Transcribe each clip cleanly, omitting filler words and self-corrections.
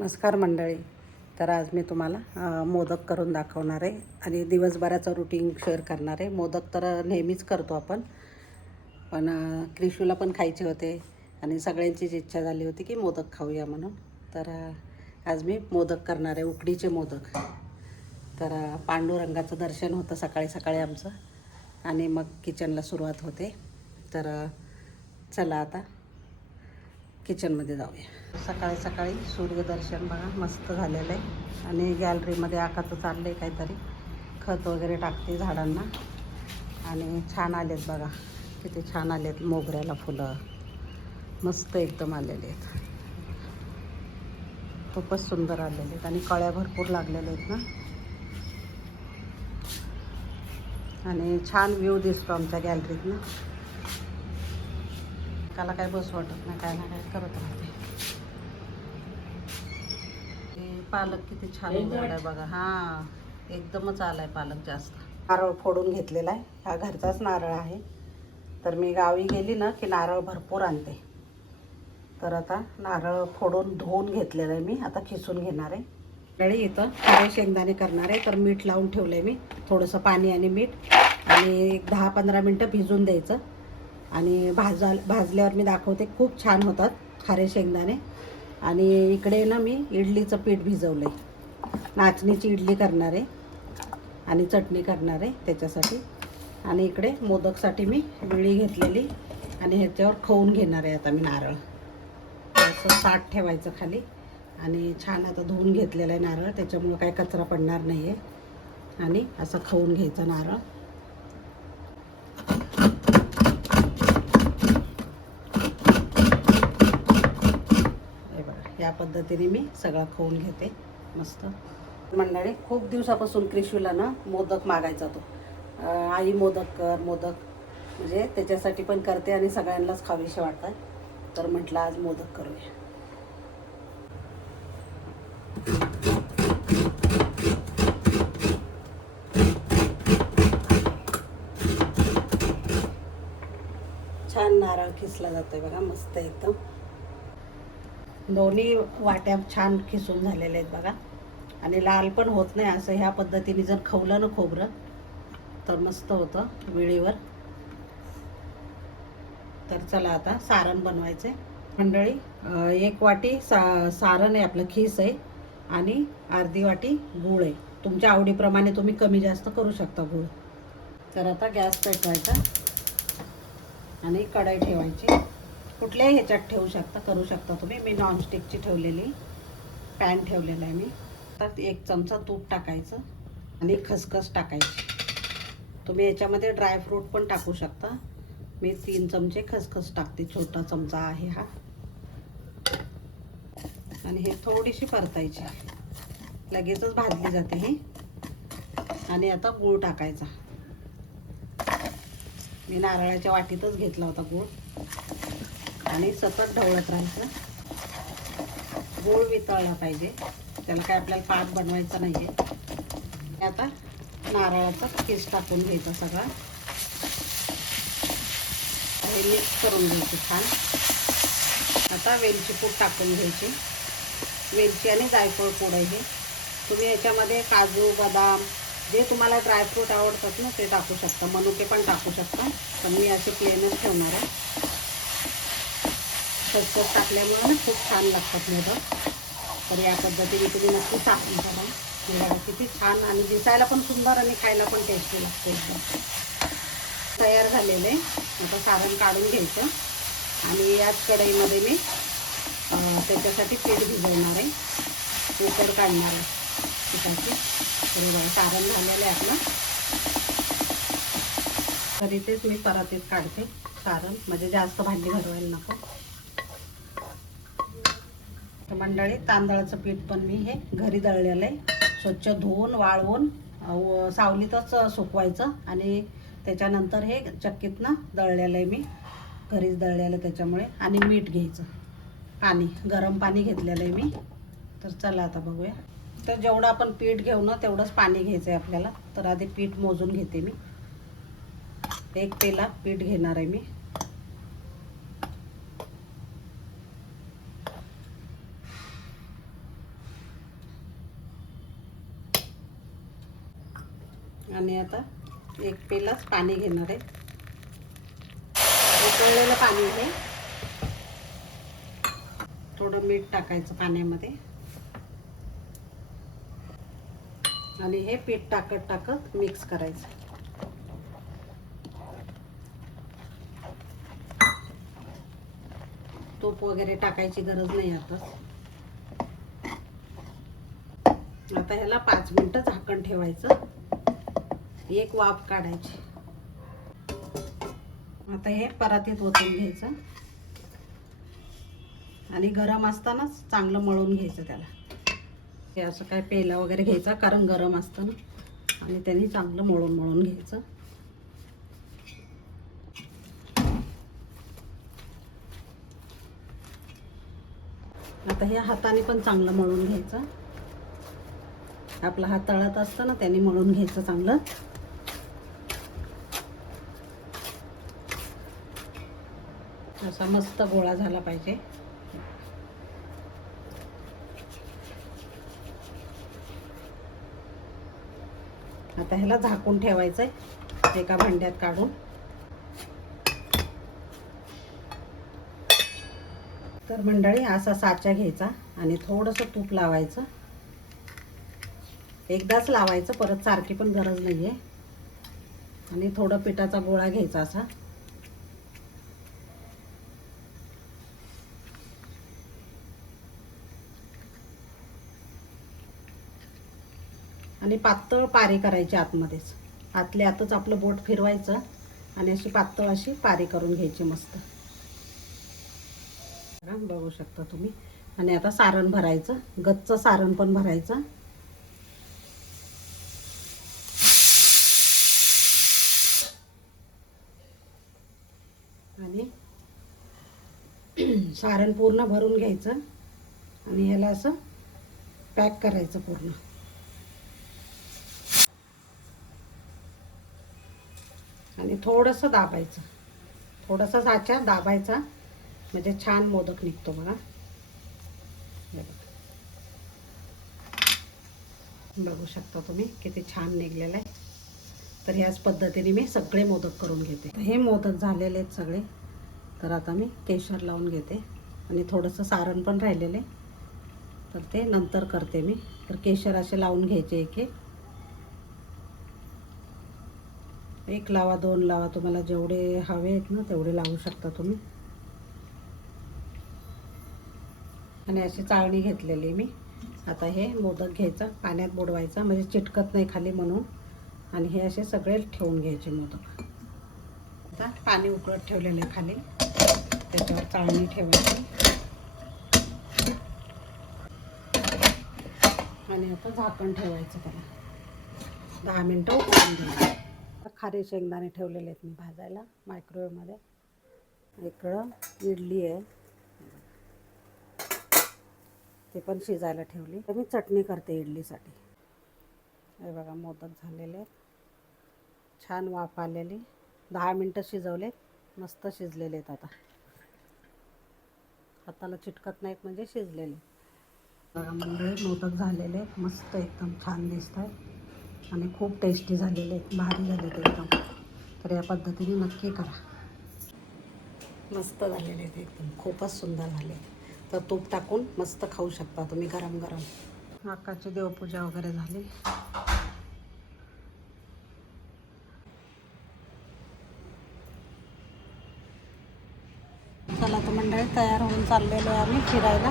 नमस्कार मंडळी. तर आज मी तुम्हाला मोदक करून दाखवणार आहे आणि दिवसभराचं रुटीन शेअर करणार आहे. मोदक तर नेहमीच करतो आपण, पण क्रिशूला पण खायचे होते आणि सगळ्यांचीच इच्छा झाली होती की मोदक खाऊया म्हणून. तर आज मी मोदक करणार आहे, उकडीचे मोदक. तर पांडुरंगाचं दर्शन होतं सकाळी सकाळी आमचं आणि मग किचनला सुरुवात होते. तर चला आता किचनमध्ये जाऊया. सकाळी सकाळी सूर्यदर्शन बघा मस्त झालेलं आहे आणि गॅलरीमध्ये आकाचं चाललं आहे काहीतरी, खत वगैरे टाकते झाडांना. आणि छान आलेत बघा, किती छान आलेत मोगऱ्याला फुलं, मस्त एकदम आलेले आहेत, खूपच सुंदर आलेले आहेत आणि कळ्या भरपूर लागलेल्या आहेत ना. आणि छान व्ह्यू दिसतो आमच्या गॅलरीत ना. त्याला काय बस वाटत नाही, काय ना काय करत राहते. पालक किती छान उघड आहे बघा. हां, एकदमच आलाय पालक जास्त. नारळ फोडून घेतलेला आहे, हा घरचाच नारळ आहे. तर मी गावी गेली ना की नारळ भरपूर आणते. तर आता नारळ फोडून धुवून घेतलेलं आहे मी, आता खिसून घेणार आहे. नळी इथं खारे शेंगदाणे करणार आहे. तर मीठ लावून ठेवलं आहे मी, थोडंसं पाणी आणि मीठ, आणि 10-15 मिनटं भिजून द्यायचं. आणि भाजल्यावर मी दाखवते, खूप छान होतात खारे शेंगदाणे. आणि इकडे ना मी इडलीचं पीठ भिजवलं आहे, नाचणीची इडली करणार आहे आणि चटणी करणार आहे त्याच्यासाठी. आणि इकडे मोदकसाठी मी विळी घेतलेली आणि ह्याच्यावर खवून घेणार आहे आता मी नारळ. असं ताट ठेवायचं खाली आणि छान आता धुवून घेतलेलं आहे नारळ, त्याच्यामुळं काही कचरा पडणार नाही आहे. आणि असं खवून घ्यायचं नारळ. या पद्धतीने मी सगळं खाऊन घेते मस्त. मंडळी, खूप दिवसापासून क्रिशूला ना मोदक मागायचा तो, आई मोदक कर मोदक, म्हणजे त्याच्यासाठी पण करते आणि सगळ्यांनाच खावीशे वाटतात. तर म्हटलं आज मोदक करूया. छान नारळ खिसला जातोय बघा, मस्त एकदम. दोन्ही वाट्या छान खिसून झालेल्या आहेत बघा. आणि लाल पण होत नाही. असं ह्या पद्धतीने जर खवलं ना खोबरं तर मस्त होतं विळीवर. तर चला आता सारण बनवायचं आहे मंडळी. 1 वाटी सारण आहे आपलं, खीस आहे, आणि अर्धी वाटी गूळ आहे. तुमच्या आवडीप्रमाणे तुम्ही कमी जास्त करू शकता गूळ. तर आता गॅस पेटवायचा आणि कढई ठेवायची. कुठल्याही ह्याच्यात ठेवू शकता, करू शकता तुम्ही. मी नॉनस्टिकची ठेवलेली पॅन ठेवलेला आहे मी. तर 1 चमचा तूप टाकायचं आणि खसखस टाकायची. तुम्ही याच्यामध्ये ड्रायफ्रूट पण टाकू शकता. मी 3 चमचे खसखस टाकते, छोटा चमचा आहे हा. आणि हे थोडीशी परतायची, लगेचच भाजली जाते हे. आणि आता गूळ टाकायचा. मी नारळाच्या वाटीतच घेतला होता गूळ. आणि सतत ढवळत राहायचं. गूळ वितळला पाहिजे, त्याला काय आपल्याला पाक बनवायचा नाही आहे. आता नारळाचा किस टाकून घ्यायचा सगळा, मिक्स करून घ्यायची छान. आता वेलची पूड टाकून घ्यायची. वेलची आणि जायफळ पूड आहे. तुम्ही याच्यामध्ये काजू बदाम जे तुम्हाला ड्रायफ्रूट आवडतात ना ते टाकू शकता, मनुके पण टाकू शकता, पण मी असे प्लेनच ठेवणार आहे. खसखस टाकल्यामुळे ना खूप छान लागतात मोदक. तर या पद्धतीने तुम्ही नक्की टाकून बघा. किती छान आणि दिसायला पण सुंदर आणि खायला पण टेस्टी लागते एकदम. तयार झालेलं आहे. आता सारण काढून घ्यायचं आणि याच कढईमध्ये मी त्याच्यासाठी पीठ भिजवणार आहे, उकड काढणार आहे पिठाची. तर बघा सारण झालेलं आहे आपलं. तर इथेच मी परातीत काढते सारण, म्हणजे जास्त भांडी भरवायला नको. तर मंडळी, तांदळाचं पीठ पण मी हे घरी दळलेलं आहे. स्वच्छ धुवून वाळवून सावलीतच सुकवायचं आणि त्याच्यानंतर हे चक्कीतनं दळलेलं आहे मी, घरीच दळलेलं त्याच्यामुळे. आणि मीठ घ्यायचं, पाणी, गरम पाणी घेतलेलं आहे मी. तर चला आता बघूया. तर जेवढं आपण पीठ घेऊ ना तेवढंच पाणी घ्यायचं आहे आपल्याला. तर आधी पीठ मोजून घेते मी. 1 पेला पीठ घेणार आहे मी. आणि आता एक पेलाच पाणी घेणार आहे. उकळलेलं पाणी आहे. थोडं मीठ टाकायचं पाण्यामध्ये आणि हे पीठ टाकत टाकत मिक्स करायचं. तूप वगैरे टाकायची गरज नाही आता. आता ह्याला 5 मिनिटं झाकण ठेवायचं. एक वाफ काढायची. आता हे परातीत ओतून घ्यायचं आणि गरम असतानाच चांगलं मळून घ्यायचं त्याला. हे असं काय पेला वगैरे घ्यायचा, कारण गरम असतं ना, आणि त्यांनी चांगलं मळून घ्यायचं. आता हे हाताने पण चांगलं मळून घ्यायचं. आपला हात तळत असतं ना, त्यांनी मळून घ्यायचं चांगलं. असा मस्त गोळा झाला पाहिजे. आता ह्याला झाकून ठेवायचंय एका भांड्यात काढून. तर मंडळी, असा साचा घ्यायचा आणि थोडंसं तूप लावायचं. एकदाच लावायचं, परत सारखी पण गरज नाहीये. आणि थोडं पिठाचा गोळा घ्यायचा असा. आणि पातळ पारी करायची आतमध्येच. आतल्या आतच आपलं बोट फिरवायचं आणि अशी पातळ अशी पारी करून घ्यायची मस्त. बघू शकता तुम्ही. आणि आता सारण भरायचं. गच्च सारण पण भरायचं. आणि सारण पूर्ण भरून घ्यायचं आणि ह्याला असं पॅक करायचं पूर्ण. आणि थोडंसं दाबायचं. थोडासा साचा दाबायचा म्हणजे छान मोदक निघतो बघा. बघू शकता तुम्ही किती छान निघलेलं आहे. तर ह्याच पद्धतीने मी सगळे मोदक करून घेते. हे मोदक झालेले आहेत सगळे. तर आता मी केशर लावून घेते आणि थोडंसं सारण पण राहिलेलं आहे, तर ते नंतर करते मी. तर केशर असे लावून घ्यायचे. एक लावा, 2 लावा, तुम्हाला जेवढे हवे आहेत ना तेवढे लावू शकता तुम्ही. आणि अशी चाळणी घेतलेली मी. आता हे मोदक घ्यायचं, पाण्यात बुडवायचा म्हणजे चिटकत नाही खाली म्हणून. आणि हे असे सगळे ठेवून घ्यायचे मोदक. आता पाणी उकळत ठेवलेलं आहे खाली, त्याच्यावर चाळणी ठेवायची. आणि आता झाकण ठेवायचं त्याला. 10 मिनिटं उकळून घ्यायचं. खारे शेंगदाणे ठेवलेले आहेत मी भाजायला मायक्रोवेव्हमध्ये. इकडं इडली आहे, ते पण शिजायला ठेवली. तर मी चटणी करते इडलीसाठी. हे बघा मोदक झालेले आहेत, छान वाफ आलेली. 10 मिनिटं शिजवले, मस्त शिजलेले आहेत. आता हाताला चिटकत नाहीत म्हणजे शिजलेले. बघा मंडळी, मोदक झालेले आहेत, मस्त एकदम छान दिसत आहे आणि खूप टेस्टी झालेले आहेत, भारी झाले ते एकदम. तर या पद्धतीने नक्की करा. मस्त झालेले आहेत एकदम, खूपच सुंदर झाले. तर तूप टाकून मस्त खाऊ शकता तुम्ही गरम गरम. अक्काची देवपूजा वगैरे झाली. चला तर मंडळी, तयार होऊन चाललेलो आहे आम्ही फिरायला.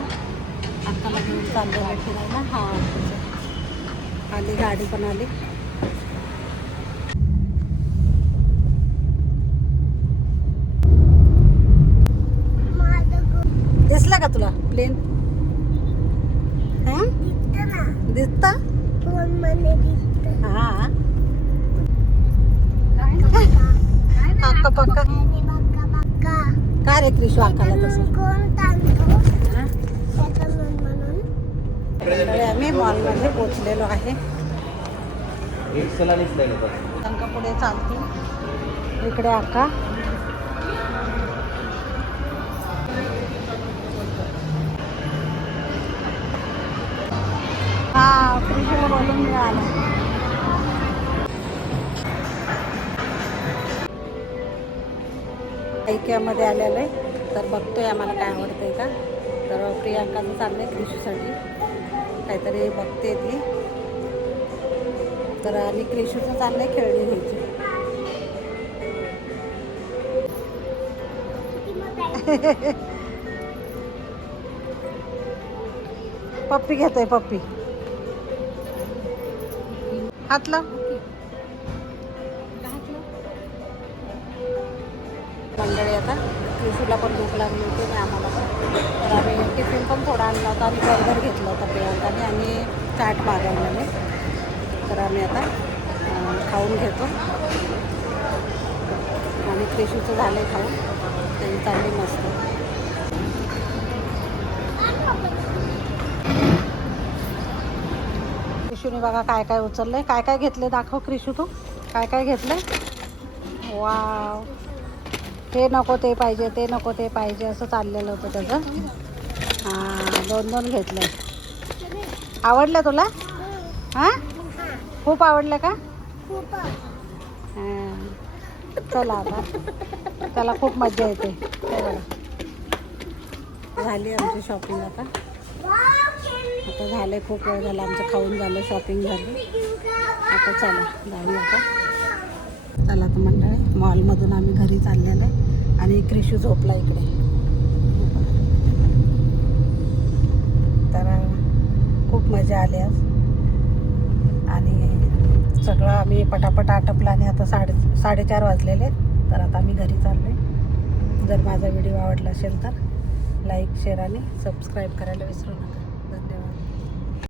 अक्काला घेऊन चाललेलो आहे फिरायला. हां, आली गाडी पण आली. दिसला का तुला प्लेन? दिसत? हा, अक्का पक्का का रे क्रिशू अक्काला तसं? आम्ही मॉलमध्ये पोचलेलो आहे. पुढे चालते. इकडे अक्का. हा, क्रिशूला बोलून मिळालं. IKEAमध्ये आलेलं आहे, तर बघतोय आम्हाला काय आवडतंय का. तर प्रियांकाचं चाललं आहे क्रिशूसाठी काहीतरी बघते ती. तर आणि क्रिशूचं चाललं आहे खेळणी घ्यायची. पप्पी घेतोय पप्पी. हातलं मंडळी आता क्रिशूला पण भूक लागली होती आणि आम्हाला पण. तर आम्ही टिफिन पण थोडा आणला होता आणि बर्गर घेतला होता प्रियांकाने आणि चाट मागवलेले. तर आम्ही आता खाऊन घेतो आणि क्रिशूचं झालं आहे खाऊन, त्यांनी चालली मस्त. क्रिशूने बघा काय काय उचललंय, काय काय घेतले दाखव क्रिशू तू काय काय घेतलंय. वाव, हे नको ते पाहिजे, ते नको ते पाहिजे असं चाललेलं होतं त्याचं. हां, 2 घेतलं. आवडलं तुला? हां, खूप आवडलं का? हां, चला आता त्याला खूप मजा येते. हे बघा, झाली आमची शॉपिंग आता झालं, खूप वेळ झाला आमचं खाऊन झालं, शॉपिंग झाली. आता चला जाऊया आता. चला तर मंडळी, मॉलमधून आम्ही घरी चाललेलं आहे आणि क्रिशू झोपला इकडे. तर खूप मजा आली आज आणि सगळं आम्ही पटापट आटपलं आणि आता 4:30 वाजलेले. तर आता आम्ही घरी चाललो आहे. जर माझा व्हिडिओ आवडला असेल तर लाईक, शेअर आणि सबस्क्राईब करायला विसरू नका.